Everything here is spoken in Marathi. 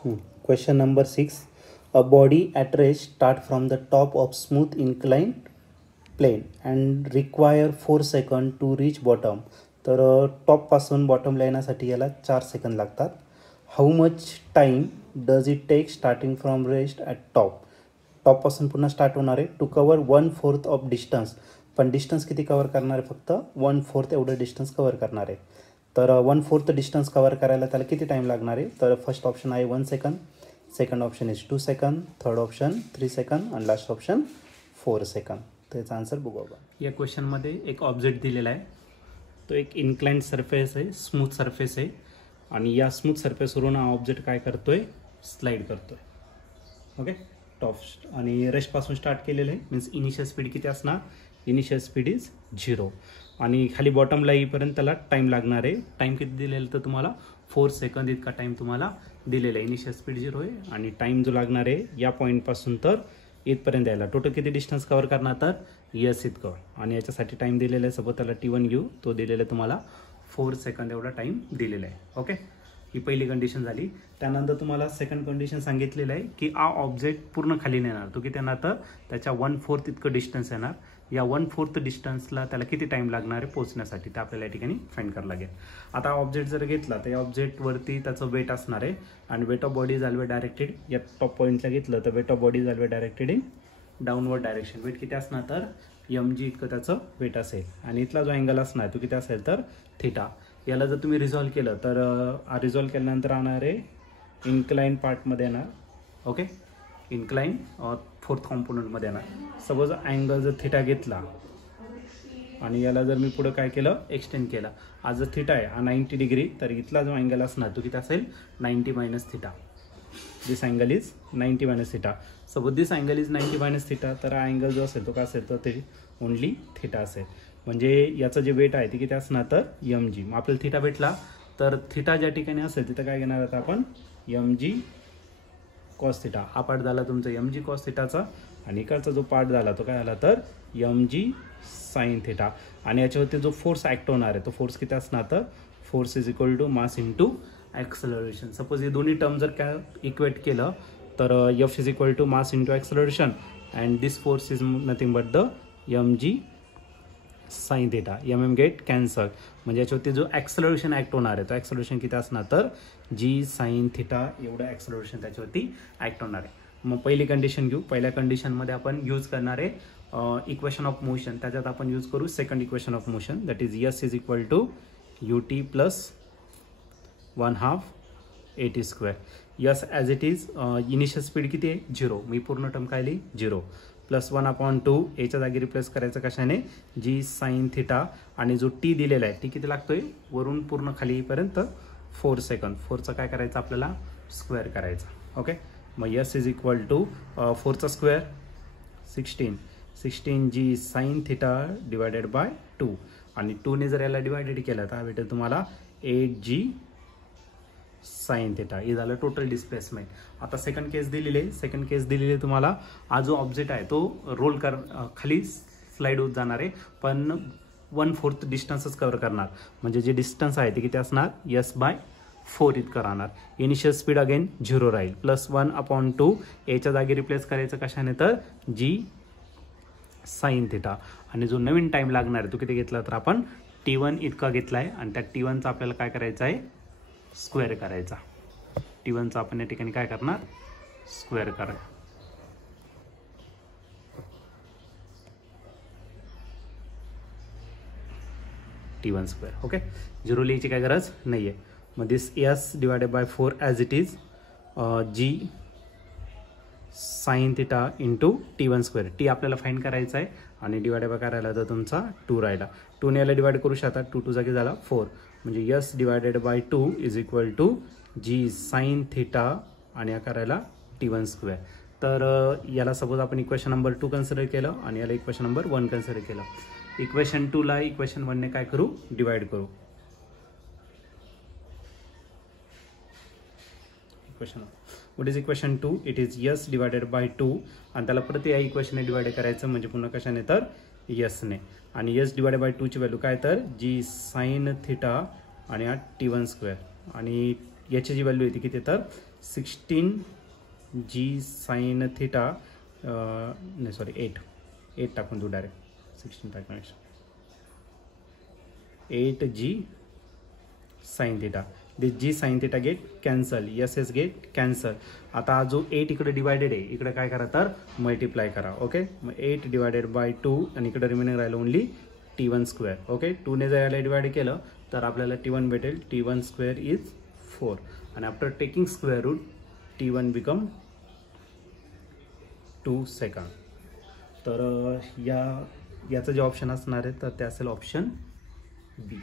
Question number 6. A body at rest start from the top of smooth inclined plane and require 4 second to reach bottom. तर टॉपपासून बॉटमला येण्यासाठी याला 4 सेकंद लागतात. How much time does it take starting from rest at top. टॉपपासून पुन्हा स्टार्ट होणार आहे टू कवर 1/4 ऑफ डिस्टन्स. पण डिस्टन्स किती कवर करणार आहे? फक्त 1/4 एवढं डिस्टन्स कवर करणार आहे. तर 1/4 डिस्टन्स कवर करायला त्याला किती टाईम लागणार आहे? तर फर्स्ट ऑप्शन आहे 1 second, second option is 2 second, third option 3 second आणि लास्ट ऑप्शन 4 सेकंड. त्याचा आन्सर बघू आपण. या क्वेश्चनमध्ये एक ऑब्जेक्ट दिलेला आहे. तो एक इन्क्लाइंड सरफेस आहे, स्मूथ सरफेस आहे आणि या स्मूथ सरफेसवरून हा ऑब्जेक्ट काय करतोय? स्लाइड करतोय. ओके, टॉप आणि रेस्टपासून स्टार्ट केलेलं आहे. मीन्स इनिशियल स्पीड किती असणार? इनिशियल स्पीड इज 0 आणि खाली बॉटमला येईपर्यंत त्याला टाईम लागणार आहे. टाईम किती दिलेलं तर तुम्हाला 4 सेकंद इतका टाईम तुम्हाला दिलेला आहे. इनिशियल स्पीड 0 आहे आणि टाईम जो लागणार आहे या पॉईंटपासून तर इथपर्यंत यायला टोटल किती डिस्टन्स कवर करणार? तर यस इतकं. आणि याच्यासाठी टाईम दिलेला आहे. सोबत त्याला T1 घेऊ, तो दिलेला तुम्हाला 4 सेकंद एवढा टाईम दिलेला आहे. ओके, ही पहिली कंडिशन झाली. त्यानंतर तुम्हाला सेकंड कंडिशन सांगितलेलं आहे की हा ऑब्जेक्ट पूर्ण खाली नेणार. तो किती येणार? तर त्याच्या 1/4 इतकं डिस्टन्स येणार. या 1/4 डिस्टन्सला त्याला किती टाईम लागणार आहे पोहोचण्यासाठी ते आपल्याला या ठिकाणी फाइंड करावं लागेल. आता ऑब्जेक्ट जर घेतला तर या ऑब्जेक्टवरती त्याचं वेट असणार आहे आणि weight of body is always directed. या टॉप पॉईंटला घेतलं तर weight of body is always directed in downward direction. Weight किती असणार? तर mg इतकं त्याचं वेट असेल आणि इथला जो अँगल असणार तो किती असेल? तर थीटा. याला जर तुम्ही रिझॉल्व केलं तर रिझॉल्व केल्यानंतर राहणार आहे इन्क्लाइन पार्टमध्ये येणार. ओके, इन्क्लाइन फोर्थ कॉम्पोनंटमध्ये येणार. सपोज अँगल जर थीटा घेतला आणि याला जर मी पुढं काय केलं? एक्सटेंड केला. आज जर थीटा आहे हा 90 डिग्री तर इथला जो अँगल असणार तो किती असेल? 90 minus theta. This angle is 90 minus theta. Suppose this angle is 90 minus theta तर हा अँगल जो असेल तो काय असेल? तर ते ओनली थीटा असेल. म्हणजे याचं जे वेट आहे ते किती असणार? तर mg. मग आपल्याला थीटा भेटला तर थीटा ज्या ठिकाणी असेल तिथं काय घेणार आहोत आपण? mg cos theta. हा पार्ट झाला तुमचा mg कॉस थीटाचा आणि इकडचा जो पार्ट झाला तो काय झाला? तर mg साइन थीटा. आणि याच्यावरती जो फोर्स ॲक्ट होणार आहे तो फोर्स किती असणार? तर force is equal to mass into acceleration. Suppose हे दोन्ही टर्म जर काय इक्वेट केलं तर F is equal to mass into acceleration and this force is nothing but the mg sine theta. mm get cancel. म्हणजे याच्यावरती जो ॲक्सलरेशन ॲक्ट होणार आहे तो ॲक्सलरेशन किती असणार? तर g साइन थीटा एवढं ॲक्सलरेशन त्याच्यावरती ॲक्ट होणार आहे. मग पहिली कंडिशन घेऊ. पहिल्या कंडिशनमध्ये आपण यूज करणार आहे इक्वेशन ऑफ मोशन. त्याच्यात आपण यूज करू second equation of motion that is S is equal to ut plus 1/2 at square. Yes as it is. Initial speed किती आहे? 0. मी पूर्ण टर्म काय लिही? 0 प्लस 1/2 एच्या जागी रिप्लेस करायचं कशाने? जी साइन थीटा. आणि जो टी दिलेला आहे टी किती लागतोय? वरून पूर्ण खाली येईपर्यंत 4 सेकंद. 4चा काय करायचं आपल्याला? स्क्वेअर करायचा. ओके, मग यस इज इक्वल टू 4चा square 16 G sine theta divided by 2 आणि 2ने जर याला डिवायडेड केलं तर भेटेल तुम्हाला 8g साइन थीटा. हे झालं टोटल डिस्प्लेसमेंट. आता सेकंड केस दिलेली आहे. सेकंड केस दिलेली आहे तुम्हाला. हा जो ऑब्जेक्ट आहे तो रोल खाली स्लाइड होत जाणार आहे पण 1/4 डिस्टन्सच कव्हर करणार. म्हणजे जे डिस्टन्स आहे ते किती असणार? S/4 इतकं राहणार. इनिशियल स्पीड अगेन 0 राहील प्लस 1/2 एच्या जागी रिप्लेस करायचं कशाने? तर जी साइन थीटा. आणि जो नवीन टाईम लागणार आहे तो किती घेतला? तर आपण T1 इतका घेतला आहे आणि त्या T1चा आपल्याला काय करायचं आहे? स्क्वेअर करायचा. T1चा आपण या ठिकाणी काय करणार? स्क्वेअर करा. T1 square. ओके, 0 लिहायची काय गरज नाही आहे. मग this S divided by 4 as it is g sine theta into T1 square. T आपल्याला फाइंड करायचा आहे आणि डिवायडेड बाय करायला तर तुमचा 2 राहिला. 2ने याला डिवाइड करू शकता. 2 जागी झाला 4. म्हणजे S divided by 2 is equal to g sine theta आणि या करायला T1 स्क्वेअर. तर याला सपोज आपण इक्वेशन नंबर 2 कन्सिडर केलं आणि याला इक्वेशन नंबर 1 कन्सिडर केलं. इक्वेशन 2ला इक्वेशन 1ने काय करू? डिवाइड करू. Equation what is equation 2? It is S divided by 2 आणि त्याला परत या इक्वेशनने डिवाइड करायचं म्हणजे पुन्हा कशाने? तर यसने. आणि S डिवायडेड बाय 2ची व्हॅल्यू काय? तर जी साइन थीटा आणि हा T1 स्क्वेअर आणि याची जी व्हॅल्यू येते किती तर 16 जी साइन थिटा नाही सॉरी 8 टाकून देऊ डायरेक्ट 16 टाकण्यापेक्षा 8 G sine theta. This G sine theta get cancel, S get cancel. आता जो 8 इकडे डिवायडेड आहे इकडे काय करा तर मल्टिप्लाय करा. ओके, मग 8 डिवायडेड बाय 2 आणि इकडे रिमेनिंग राहिलं ओनली T1 स्क्वेअर. ओके, 2 ने जर याला डिवाइड केलं तर आपल्याला T1 भेटेल. T1 स्क्वेअर इज 4 आणि after taking square root T1 become 2 second. तर याचं जे ऑप्शन असणार आहे तर ते असेल ऑप्शन बी.